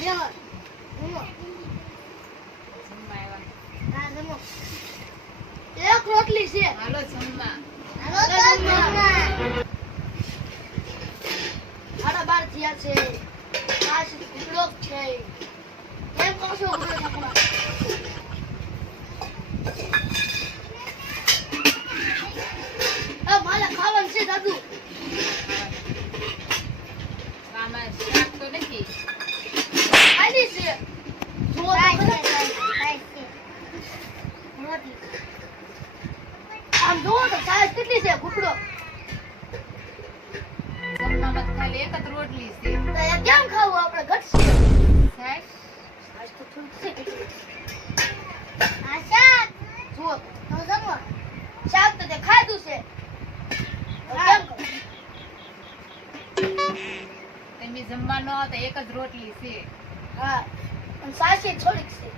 જમો હા જમો એક રોટલી છે હાલો જમવા. આડા બાર થયા છે આ છે કુકડો છે કેમ કહો છો કુકડો ઠાકુરા મારે ખાવાનું છે દાદુ આમાં શાક તો નથી. ખાલી છે જો આમ જોવો તો સાઈઝ કેટલી છે કુકડો જમવામાં તો ખાલી એક જ રોટલી છે. તો એ કેમ ખાવું આપણે ઘટશે સાહેબ સાઈઝ તો થોડી છે આ શાક જુઓ તો જમો શાક તો તે ખાધું છે કેમ તમે જમવા ન આવતા એક જ રોટલી છે. હા અને સાસી થોડીક છે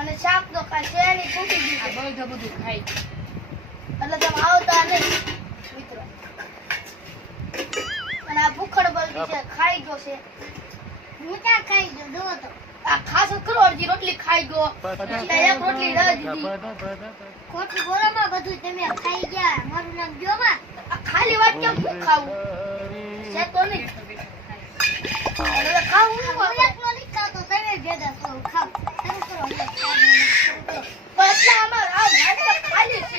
અને શાક તો કાંઈ છે નહીં તૂટી આ ગયું છે બધું ખાઈ એટલે તમે આવતા નહીં મિત્રો અને આ ભૂખડ બળદી છે ખાઈ ગયો છે હું ક્યાં ખાઈ ગયો જોવો તો આ ખાસો ખરો અડધી રોટલી ખાઈ ગયો પછી એક રોટલી રહી દીધી ખોટું બોલામાં બધું તમે ખાઈ ગયા મારું નામ જોમાં આ ખાલી વાત કેમ હું ખાવું છે તો નહીં હવે ખાવું હું એકલો નહીં ખાતો તમે ભેગા છો ખાવ તમે કરો બસ આમાં આ વાત તો ખાલી છે